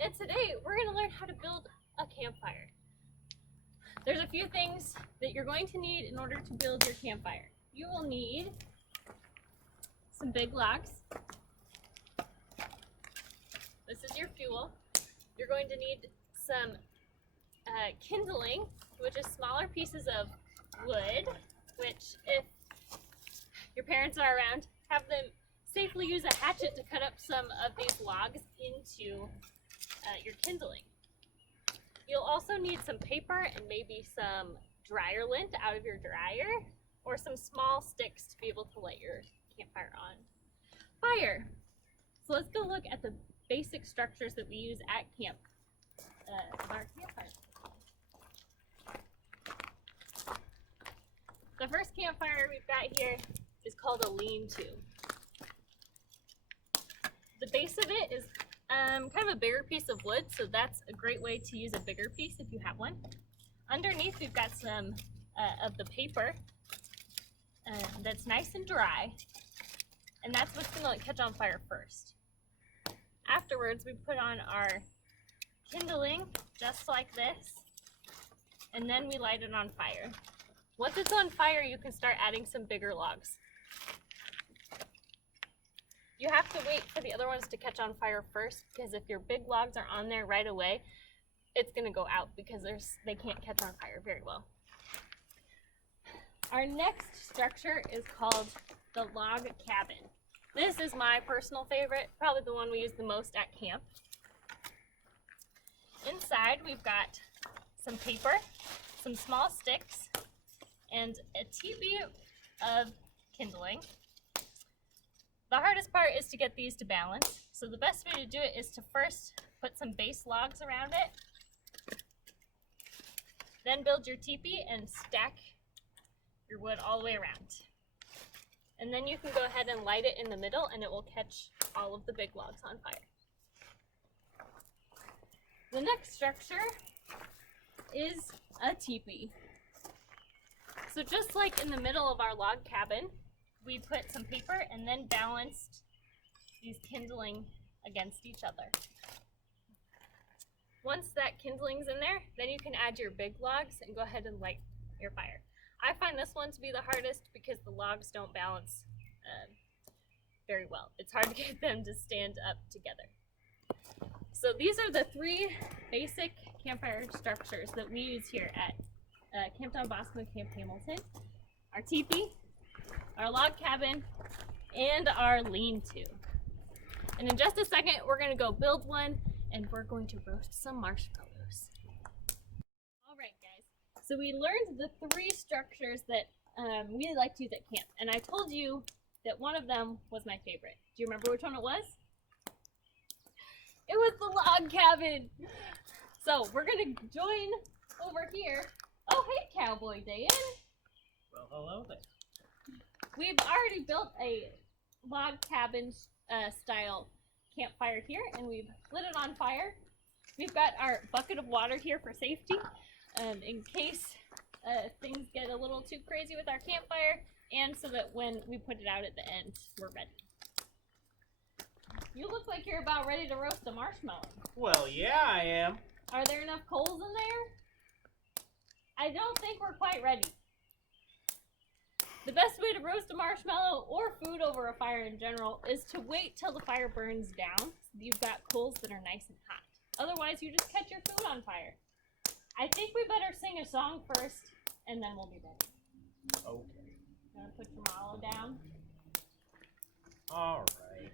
and today we're going to learn how to build a campfire. There's a few things that you're going to need in order to build your campfire. You will need some big logs. This is your fuel. You're going to need some kindling, which is smaller pieces of wood, which if your parents are around, have them safely use a hatchet to cut up some of these logs into your kindling. You'll also need some paper and maybe some dryer lint out of your dryer, or some small sticks to be able to light your campfire on fire. So let's go look at the basic structures that we use at camp in our campfire. The first campfire we've got here is called a lean-to. The base of it is kind of a bigger piece of wood, so that's a great way to use a bigger piece if you have one. Underneath we've got some of the paper that's nice and dry, and that's what's going to catch on fire first. Afterwards we put on our kindling just like this, and then we light it on fire. Once it's on fire, you can start adding some bigger logs. You have to wait for the other ones to catch on fire first, because if your big logs are on there right away, it's going to go out because they can't catch on fire very well. Our next structure is called the log cabin. This is my personal favorite, probably the one we use the most at camp. Inside we've got some paper, some small sticks, and a teepee of kindling. The hardest part is to get these to balance, so the best way to do it is to first put some base logs around it, then build your teepee and stack your wood all the way around. And then you can go ahead and light it in the middle and it will catch all of the big logs on fire. The next structure is a teepee. So just like in the middle of our log cabin, we put some paper and then balanced these kindling against each other. Once that kindling's in there, then you can add your big logs and go ahead and light your fire. I find this one to be the hardest because the logs don't balance very well. It's hard to get them to stand up together. So these are the three basic campfire structures that we use here at Camp Don Bosco and Camp Hamilton. Our teepee, our log cabin, and our lean-to. And in just a second, we're going to go build one, and we're going to roast some marshmallows. All right, guys. So we learned the three structures that we like to use at camp, and I told you that one of them was my favorite. Do you remember which one it was? It was the log cabin. So we're going to join over here. Oh, hey, Cowboy Dan. Well, hello there. We've already built a log cabin style campfire here, and we've lit it on fire. We've got our bucket of water here for safety, in case things get a little too crazy with our campfire, and so that when we put it out at the end, we're ready. You look like you're about ready to roast a marshmallow. Well, yeah, I am. Are there enough coals in there? I don't think we're quite ready. The best way to roast a marshmallow or food over a fire in general is to wait till the fire burns down so that you've got coals that are nice and hot. Otherwise, you just catch your food on fire. I think we better sing a song first, and then we'll be ready. Okay. Gonna put your mallow down. All right.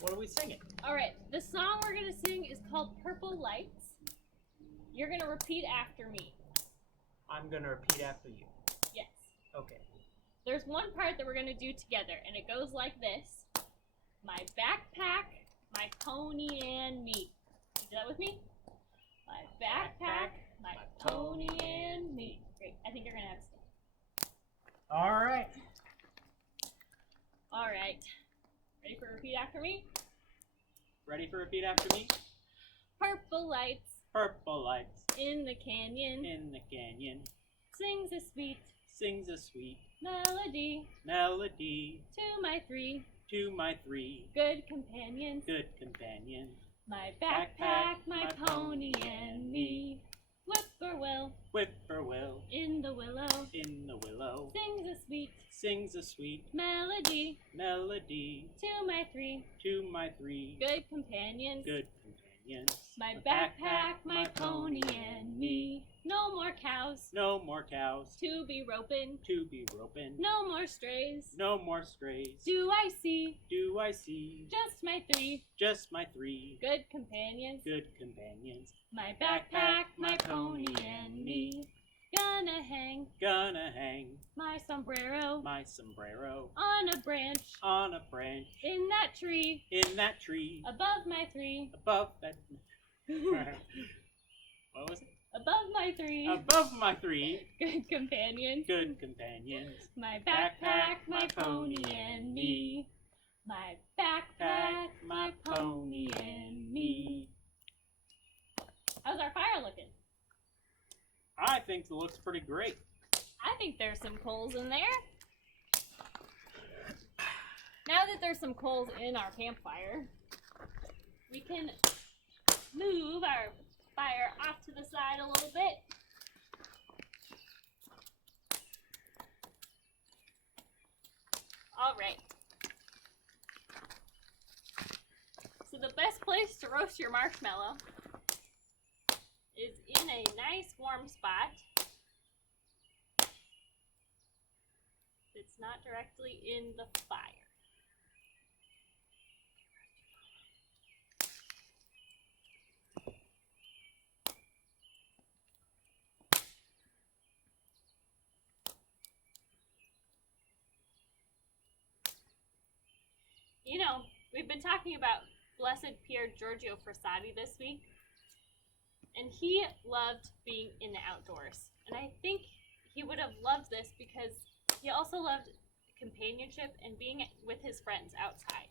What are we singing? All right, the song we're gonna sing is called Purple Lights. You're gonna repeat after me. I'm going to repeat after you. Yes. Okay. There's one part that we're gonna do together, and it goes like this. My backpack, my pony, and me. You do that with me? My backpack, my pony, and me. Great. I think you're gonna have to stay. All right. All right. Ready for repeat after me? Ready for repeat after me? Purple lights Purple lights in the canyon in the canyon sings a sweet sings a sweet melody melody to my three to my 3 good companions. good companions. My backpack, my pony, and me. Whippoorwill Whippoorwill in the willow in the willow sings a sweet melody to my 3 good companions. good companions. My backpack, my pony, and me. No more cows No more cows to be roping. to be roping. No more strays. No more strays. Do I see Do I see just my 3 just my 3 good companions? good companions? My backpack, my pony, and me. Gonna hang my sombrero my sombrero on a branch on a branch in that tree in that tree above my 3. above that. What was it? Above my 3 Above my 3 good companions. good companions. My backpack, my pony, and me. My backpack, my pony, and me. How's our fire looking? I think it looks pretty great. I think there's some coals in there. Now that there's some coals in our campfire, we can move our fire off to the side a little bit. All right. So the best place to roast your marshmallow is in a nice warm spot. It's not directly in the fire. You know, we've been talking about Blessed Pier Giorgio Frassati this week, and he loved being in the outdoors. And I think he would have loved this because he also loved companionship and being with his friends outside.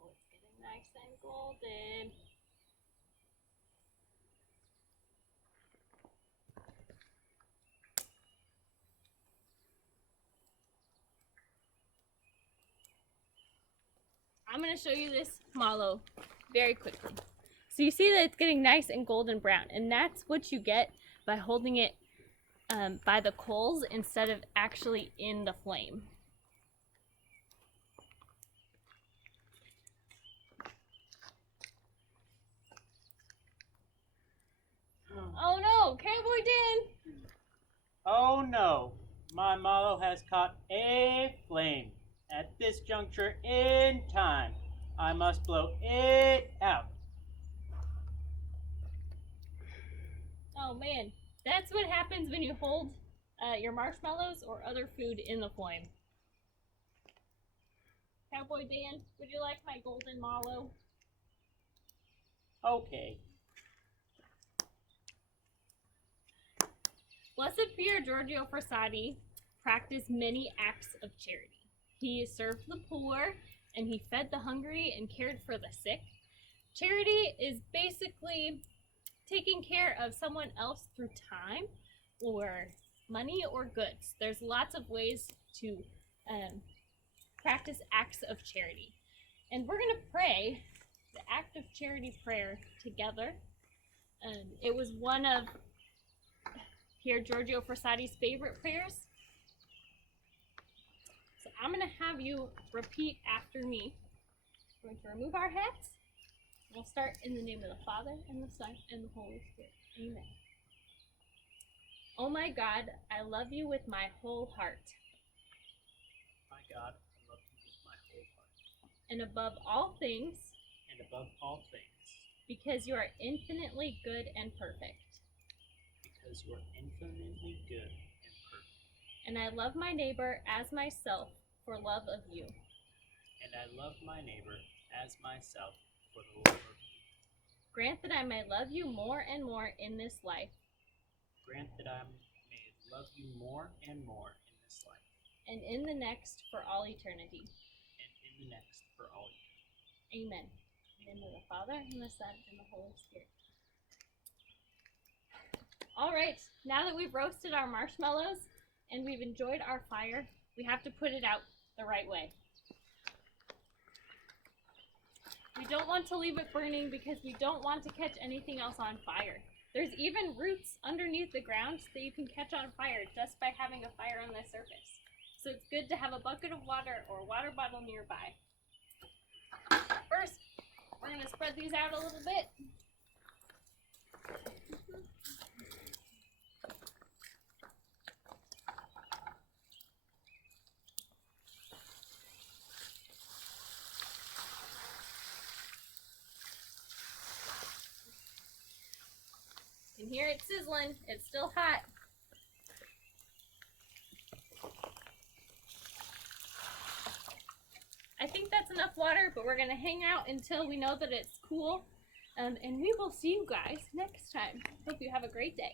Oh, it's getting nice and golden. I'm going to show you this mallow very quickly. So you see that it's getting nice and golden brown, and that's what you get by holding it by the coals instead of actually in the flame. Oh no, Cowboy Dan! Oh no, my mallow has caught a flame. At this juncture in time, I must blow it out. Oh man, that's what happens when you hold your marshmallows or other food in the flame. Cowboy Dan, would you like my golden mallow? Okay. Blessed Pier Giorgio Frassati practiced many acts of charity. He served the poor, and he fed the hungry and cared for the sick. Charity is basically taking care of someone else through time or money or goods. There's lots of ways to practice acts of charity. And we're going to pray the act of charity prayer together. It was one of Pier Giorgio Frassati's favorite prayers. So I'm going to have you repeat after me. We're going to remove our hats. We'll start in the name of the Father, and the Son, and the Holy Spirit. Amen. Oh my God, I love you with my whole heart. My God, I love you with my whole heart. And above all things, because you are infinitely good and perfect. Because you are infinitely good and perfect. And I love my neighbor as myself for love of you. And I love my neighbor as myself for the love of you. Grant that I may love you more and more in this life. Grant that I may love you more and more in this life. And in the next for all eternity. And in the next for all eternity. Amen. In the name of the Father, and the Son, and the Holy Spirit. All right, now that we've roasted our marshmallows and we've enjoyed our fire, we have to put it out the right way. We don't want to leave it burning because we don't want to catch anything else on fire. There's even roots underneath the ground that you can catch on fire just by having a fire on the surface. So it's good to have a bucket of water or a water bottle nearby. First, we're going to spread these out a little bit. And here it's sizzling. It's still hot. I think that's enough water, but we're going to hang out until we know that it's cool. And we will see you guys next time. Hope you have a great day.